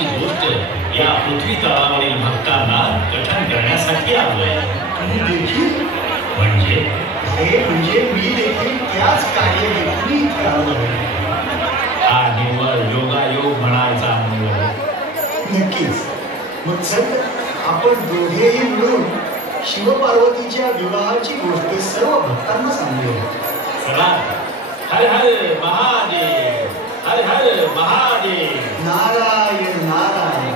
महत्वाची गोष्ट या पृथ्वी तळावरील भक्तांना कथन करण्यासाठी आलोय. म्हणजे मी देखील त्याच कार्यहेतूने इथे आलोय. हा निव्वळ योगायोग म्हणायचा अनुभव. नक्कीच. मग चल आपण दोघेही मिळून शिवपार्वतीच्या विवाहाची गोष्ट सर्व भक्तांना सांगूया. चला. हर हर महादेव, हर हर महादेव. नारायण नारायण.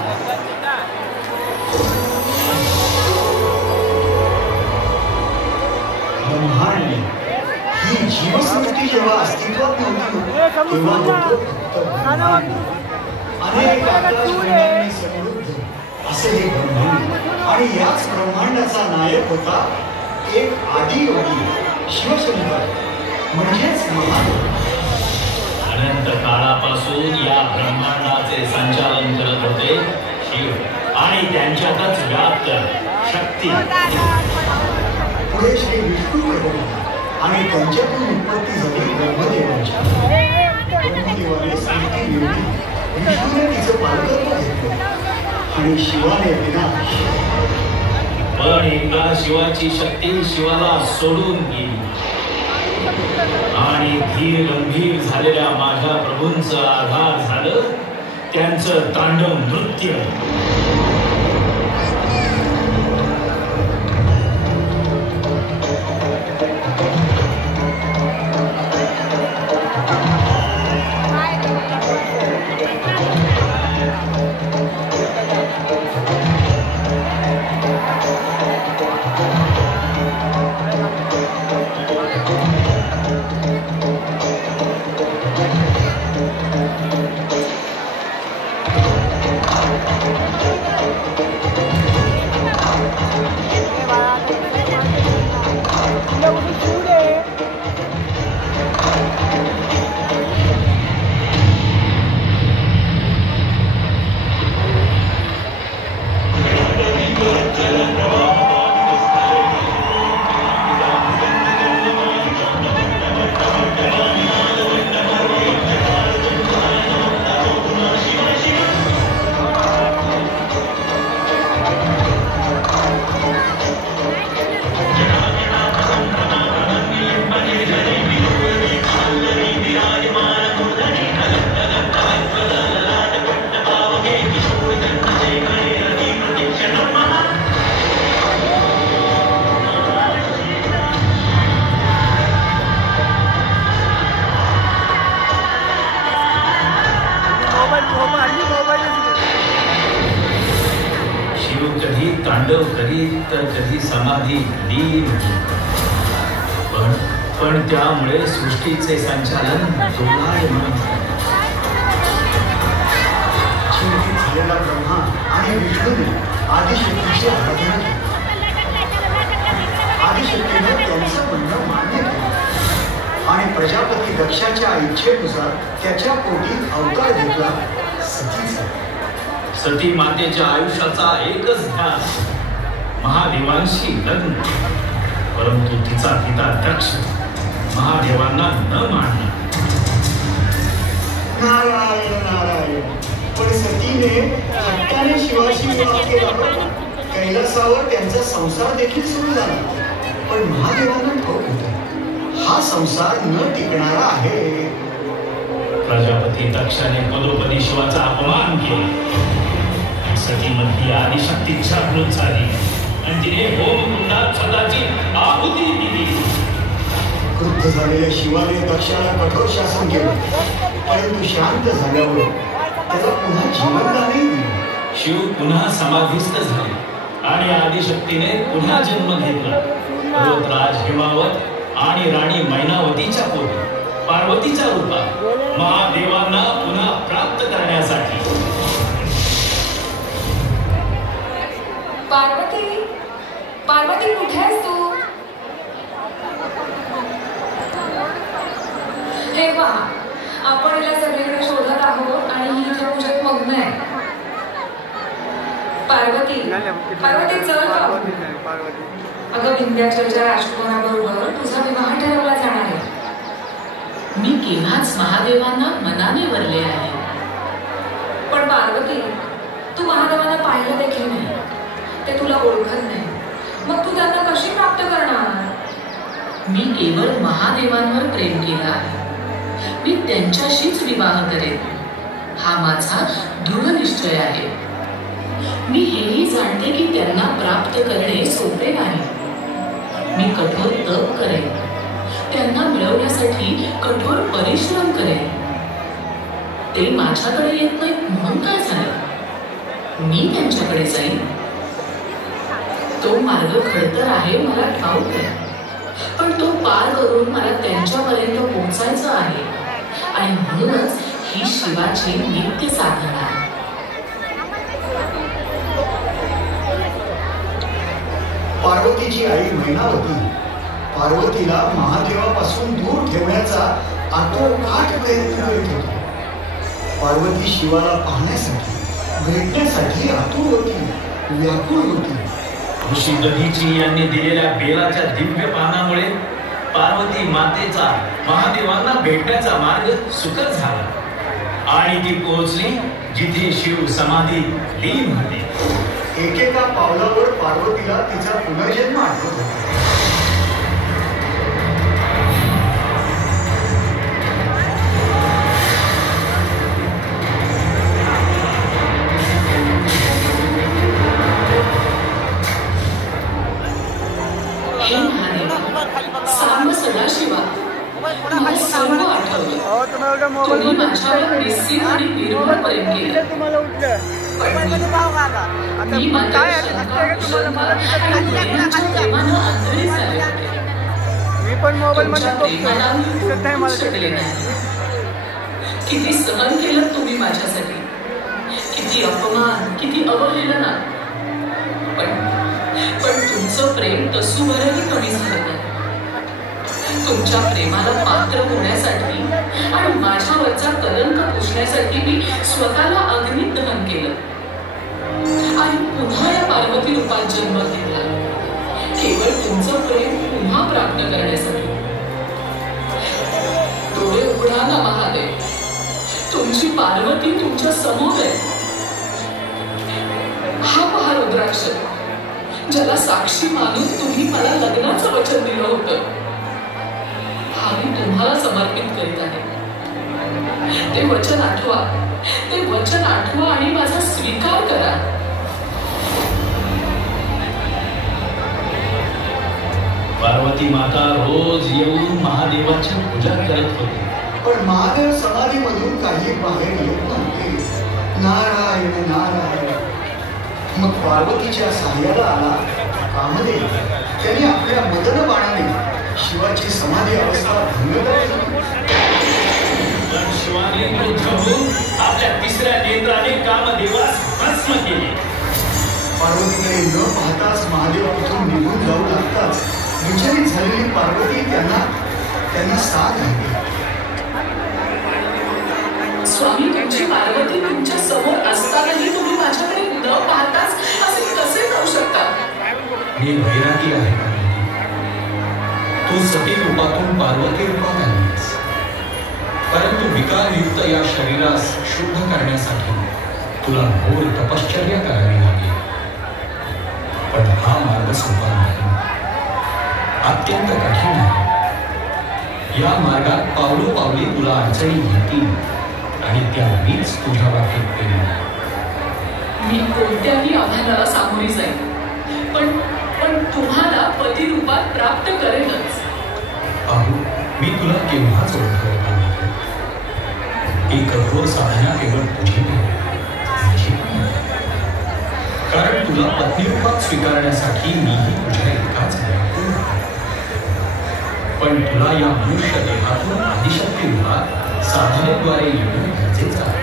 ब्रह्मांड ही जीवसृष्टी जेव्हा अस्तित्वात नव्हती तेव्हा होतं फक्त ब्रह्मांड. अनेक आकाशगंगांनी समृद्ध असे हे ब्रह्मांड. आणि याच ब्रह्मांडाचा नायक होता एक आदियोगी शिवशंकर म्हणजेच महादेव. अनंत काळापासून या ब्रह्मांडाचे संचालन करत होते शिव आणि त्यांच्यातच व्याप्त शक्ती. पुढे श्री विष्णू प्रकट आणि त्यांच्यातून उत्पत्ती झाली ब्रह्मदेवांची. ब्रह्मदेवाने सृष्टी निर्मिली, विष्णूने तिचं पालकत्व घेतलं आणि शिवाने विनाश. पण एकदा शिवाची शक्ती शिवाला सोडून गेली आणि धीर गंभीर झालेल्या माझ्या प्रभूंचं आधार झालं त्यांचं तांडव नृत्य. कधी तांडव करीत तर कधी समाधी लीन. पण त्यामुळे सृष्टीचे संचालन दोलायमान चिंतित झालेला ब्रह्मा आणि विष्णूने आदिशक्तीची आराधना केली. आदिशक्तीने त्यांचं म्हणणं मान्य केलं आणि प्रजापती दक्षाच्या इच्छेनुसार त्याच्या पोटी अवतार घेतला सतीचा. सती मातेच्या आयुष्याचा एकच ध्यान महादेवांशी लग्न. परंतु तिचा पिता दक्ष महादेवांना न मानला. नारायण नारायण. पण सतीने हट्टाने शिवाशी विवाह केला. कैलासावर त्यांचा संसार देखील सुरू झाला. पण महादेवांना ठाऊक होतं हा संसार न टिकणारा आहे. प्रजापती दक्षाने पदोपदी शिवाचा अपमान केला. सतीमध्ये आदिशक्ती जागृत झाली आणि तिने होमकुंडात स्वतःची आहुती दिली. क्रुद्ध झालेल्या शिवाने दक्षाला कठोर शासन केलं. परंतु शांत झाल्यावर त्याला पुन्हा जीवनदानही दिलं. शिव पुन्हा समाधीस्थ झाले आणि आदिशक्तीने पुन्हा जन्म घेतला. रुद्राज हिमावत आणि राणी मैनावतीच्या पोटी पार्वतीच्या रूपात महादेवांना पुन्हा प्राप्त करण्यासाठी. पार्वती, पार्वती कुठे आहेस तू? हे पहा, आपण याला सगळीकडे शोधत आहोत आणि ही इथे पूजेत मग्न आहे. पार्वती, पार्वती चल का? अगं विंध्याचलच्या राजकुमाराबरोबर तुझा विवाह ठरवला जाणार आहे. मी केव्हाच महादेवांना मनाने वरले आहे. पण पार्वती, पाहिलं देखील नाही, ते तुला ओळखत नाही, मग तू त्यांना कशी प्राप्त करणार? मी केवळ महादेवांवर प्रेम केला आहे. मी त्यांच्याशीच विवाह करेन, हा माझा दृढ निश्चय आहे. मी हेही जाणते की त्यांना प्राप्त करणे सोपे नाही. मी कठोर तप करेन, त्यांना मिळवण्यासाठी कठोर परिश्रम करेन. ते माझ्याकडे येत नाहीत म्हणून काय झालं? मी त्यांच्याकडे जाईन. तो मार्ग खडतर आहे मला ठाऊक आहे, पण तो पार करून मला त्यांच्यापर्यंत पोहोचायचं आहे. आणि म्हणूनच ही शिवाची नित्य साधना आहे. पार्वतीची आई मैनावती पार्वतीला महादेवापासून दूर ठेवण्याचा आटोकाट प्रयत्न करीत होती. पार्वती शिवाला पाहण्यासाठी, भेटण्यासाठी आतुर होती, व्याकुळ होती. ऋषी दधीची यांनी दिलेल्या बेलाच्या दिव्य पानामुळे पार्वती मातेचा महादेवांना भेटण्याचा मार्ग सुकर झाला आणि ती पोहोचली जिथे शिव समाधी लीन होते. एकेका पावलावर पार्वतीला तिचा पुनर्जन्म आठवत होता. हे महादेव, सांब सदाशिवा, मला सर्व आठवलं. तुम्ही माझ्यावर निस्सीम आणि निर्मळ प्रेम केलं. मी माझ्या प्रेमानं अंधळी झाले होते. तुमच्या प्रेमाला मी शकले नाही. किती सहन केलं तुम्ही माझ्यासाठी, किती अपमान, किती अवहेलना. पण तुमचं प्रेम तसूभरही कमी झालं नाही. तुमच्या प्रेमाला पात्र होण्यासाठी आणि माझ्यावरचा कलंक पुसण्यासाठी मी स्वतःला अग्नीत दहन केलं आणि पुन्हा या पार्वती रूपात जन्म घेतला, केवळ तुमचं प्रेम पुन्हा प्राप्त करण्यासाठी. डोळे उघडा ना महादेव, तुमची पार्वती तुमच्या समोर आहे. हा पहा रुद्राक्ष, ज्याला साक्षी मानून तुम्ही मला लग्नाचं वचन दिलं होतं, हा मी तुम्हाला समर्पित करीत आहे. ते वचन आठवा, ते वचन आठवा आणि माझा स्वीकार करा. पार्वती माता रोज येऊन महादेवाची पूजा करत होती. पण महादेव समाधीमधून काही बाहेर येत नव्हते. नारायण नारायण. मग पार्वतीच्या साह्याला आला कामदेव. त्याने आपल्या मदन बाणाने शिवाची समाधी अवस्था भंग केली. पण शिवाने क्रुद्ध होऊन आपल्या तिसऱ्या नेत्राने कामदेवास भस्म केले. पार्वतीकडे न पाहताच महादेव तिथून निघून जाऊ लागताच विचलित झालेली पार्वती त्यांना साथ घातली. स्वामी, तुमची पार्वती तुमच्या समोर असतानाही तुम्ही माझ्याकडे न पाहताच असे कसे जाऊ शकता? मी वैरागी आहे. तू सती रूपातून पार्वती रूपात आलीस, परंतु विकारयुक्त या शरीरास शुद्ध करण्यासाठी तुला घोर तपश्चर्या करावी लागेल. पण हा मार्ग सोपा नाही, अत्यंत कठीण आहे. या मार्गात पावलोपावली तुला अडचणी येतील आणि त्या मीच तुझ्या वाटेत केली. मी कोणत्याही आव्हानाला सामोरी जाईन, पण तुम्हाला पती रूपात प्राप्त करेनच. पाहू, मी तुला केव्हाच ओळखलं पाहिजे. ही कठोर साधना केवळ तुझी नाही, माझी पण आहे. कारण तुला पत्नी रूपात स्वीकारण्यासाठी मीही तुझ्या एकाच प्रयत्न आहे. पण तुला या मनुष्य देहातून आदिशक्ती रूपात साधनेद्वारे येणं गरजेचं आहे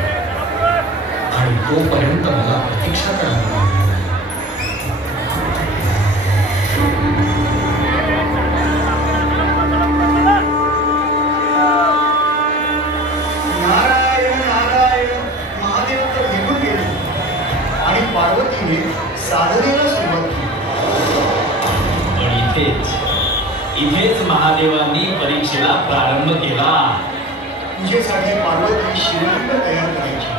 आणि तोपर्यंत मला प्रतीक्षा करावी लागेल. नारायण नारायण. महादेव तर निघून गेले आणि पार्वतीने साधनेला सुरुवात केली. पण इथेच महादेवांनी परीक्षेला प्रारंभ केला. पूजेसाठी पार्वती शिवलिंग तयार करायची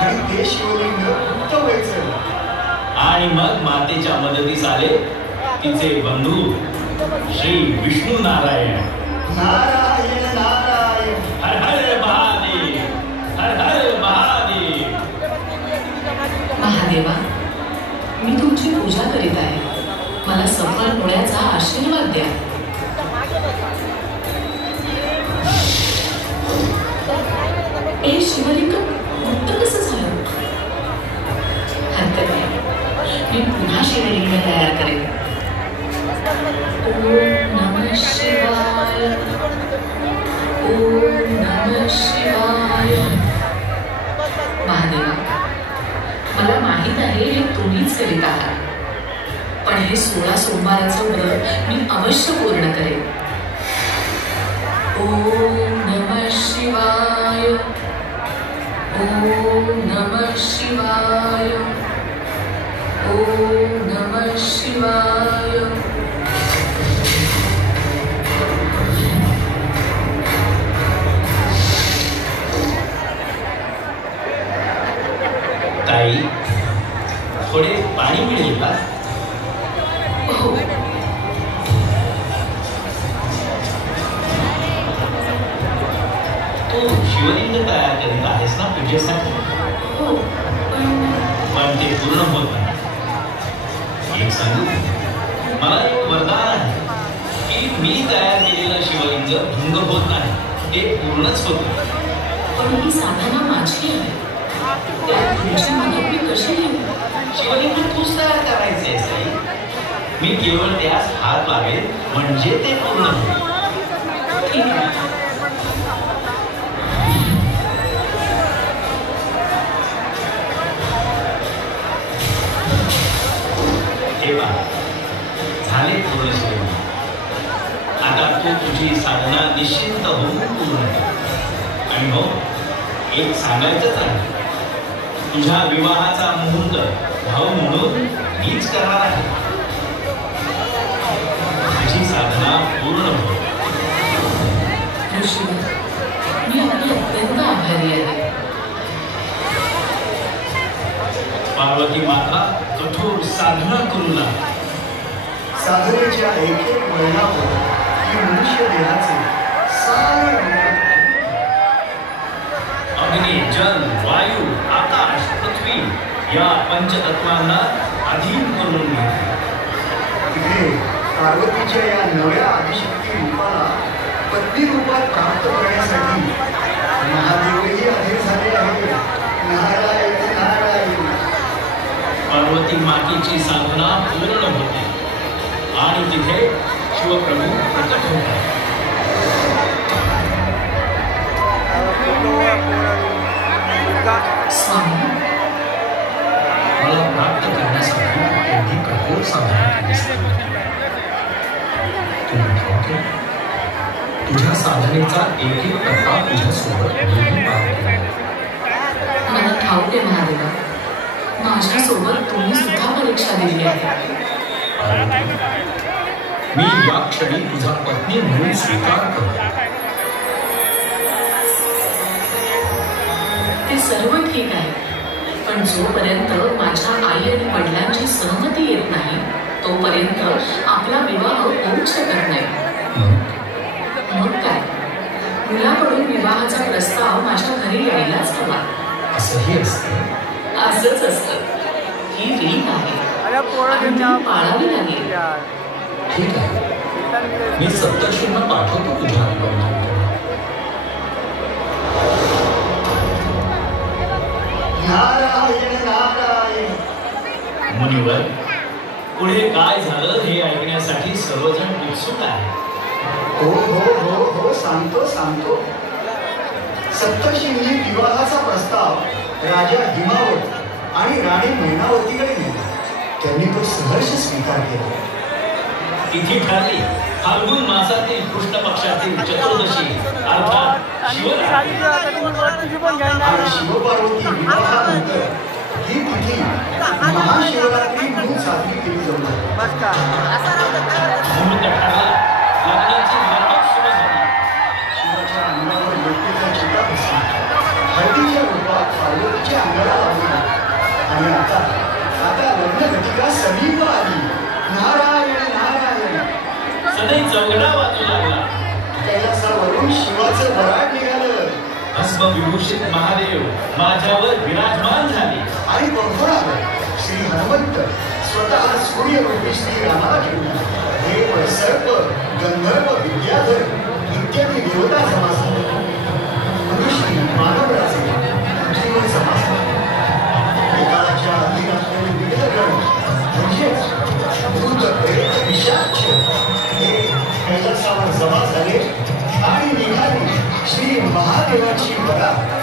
आणि ते शिवलिंग गुप्त व्हायचं आणि मग मातेच्या मदतीस आले तिचे बंधू श्री विष्णू नारायण. नारायण नारायण. हर हर महादेव, हर हर महादेव. महादेवा, मी तुमची पूजा करीत आहे. मला सफल होण्याचा आशीर्वाद द्या. ए शिवलिंग, मुक्त कसं झालं? हरकत नाही, मी पुन्हा शिवलिंग तयार करेन. ओम नमः शिवाय, ओम नमः शिवाय. महादेवा, मला माहित आहे हे तुम्हीच करीत आहात, पण हे 16 सोमवाराचं व्रत मी अवश्य पूर्ण करेन. ओम नमः शिवाय, ओम नमः शिवाय, ओम नमः शिवाय. ताई, थोडे पाणी मिळेल का? हो. तू शिवलिंग तयार करीत आहेस ना पूजेसाठी? हो, पण ते पूर्ण होत नाही. एक सांगू, मला एक वरदान आहे की मी तयार केलेलं शिवलिंग भंग होत नाही, ते पूर्णच होतं. पण ही साधना माझी आहे, त्यात तुमची मदत मी कशी घेऊ? शिवलिंग तूच तयार करायचे आहे. मी केवळ त्यास हात लावेल म्हणजे ते पूर्ण होईल. ठीक आहे. झाले पूर्ण शिवलिंग. आता तू तुझी साधना निश्चिंत होऊन पूर्ण कर. आणि हो, एक सांगायचंच आहे, तुझ्या विवाहाचा मुहूर्त भाऊ म्हणून मीच करणार आहे. तुझी साधना पूर्ण हो. मी आपली अत्यंत आभारी आहे. पार्वती माता कठोर साधना करू लागली. साधनेच्या एक एक वळणावर ही मनुष्य देहाचे सारे अग्नी, जल, वायू, आकाश, पृथ्वी या पंचतत्वांना अधीन करून घेतले. तिकडे पार्वतीच्या या नव्या आदिशक्ती रूपाला पत्नी रूपात प्राप्त करण्यासाठी महादेवही अधीर झाले आहे. नारायण नारायण. पार्वती मातेची साधना पूर्ण होते आणि तिथे शिवप्रभू प्रकट होतात. स्वामी, मला प्राप्त करण्यासाठी एवढी कठोर साधना केली. तुम्ही ठाऊके, तुझ्या साधनेचा एक एक टप्पा तुझ्यासोबत नेहमी पार केला. मला ठाऊक आहे महादेवा, माझ्यासोबत तुम्ही सुद्धा परीक्षा दिली आहे. मी या क्षणी तुझा पत्नी म्हणून स्वीकार करतो. ते सर्व ठीक आहे, पण जोपर्यंत माझ्या आई आणि वडिलांची सहमती येत नाही तोपर्यंत आपला विवाह होऊ शकत नाही. मग काय, मुलाकडून विवाहाचा प्रस्ताव माझ्या घरी यायलाच हवा. असंही असतं. असंच असतं. ही रीत आहे आणि ती पाळावी लागेल. ठीक आहे, मी सप्तर्षींना पाठवतो तुझ्या अनुबंधाने. नारायण नारायण. मुनिवर, पुढे काय झालं हे ऐकण्यासाठी सर्वजण उत्सुक आहे. हो हो हो हो, सांगतो सांगतो. सप्तर्षींनी विवाहाचा प्रस्ताव राजा हिमावत आणि राणी मैनावतीकडे नेला. त्यांनी तो सहर्ष स्वीकार केला. तिथी ठरली फाल्गुन मासातील कृष्ण पक्षातील चतुर्दशी अर्थात शिवरात्री. आणि शिवपार्वती विवाहानंतर ही तिथी महाशिवरात्री म्हणून साजरी केली जाऊ लागली. मुहूर्त ठरला, लग्नाची मिरवणूक सुरू झाली. शिवाच्या अंगावर लोकेचा चिता बसला, हळदीच्या रूपात पार्वतीच्या अंगाला लावली. आणि आता आता यज्ञघटिका समीप आली. नारायण नारायण. सदैव चौघडा वाजू लागला. कैलासावरून शिवाचं वराड निघालं. भस्म विभूषित महादेव माझ्यावर विराजमान झाले. आणि बघून आलं श्री हनुमंत स्वतः सूर्यरूपी श्री रामाला घेऊन. देव, सर्प, गंधर्व, विद्याधर इत्यादी देवता जमा झाले. मनुष्य, मानवराजे जीवन जमा झाले. एकाच्या अधीन असलेले विविध गण म्हणजेच भूत, प्रेत, पिशाच हे कैलासावर जमा झाले आणि निघाली श्री महादेवाची वरात.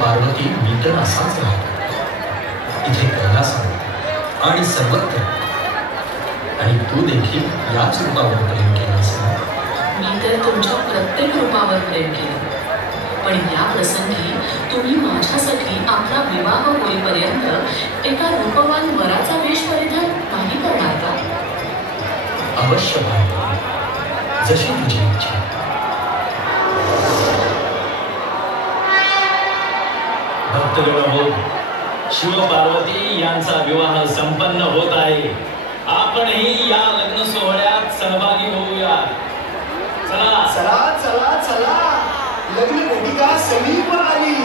पार्वती मी तर असाच राहतो इथे कैलासावर आणि सर्वत्र, आणि तू देखील याच रूपावर प्रेम केलंस ना? मी तर तुमच्या प्रत्येक रूपावर प्रेम केलं, पण या प्रसंगी तुम्ही माझ्यासाठी आपला विवाह होईपर्यंत एका रूपवान वराचा वेश परिधान नाही करणार का? अवश्य पार्वती, जशी तुझी इच्छा. भक्तगण हो, शिव पार्वती यांचा विवाह संपन्न होत आहे. आपणही या लग्न सोहळ्यात सहभागी होऊया. चला चला चला चला, लग्न घटिका समीप आली.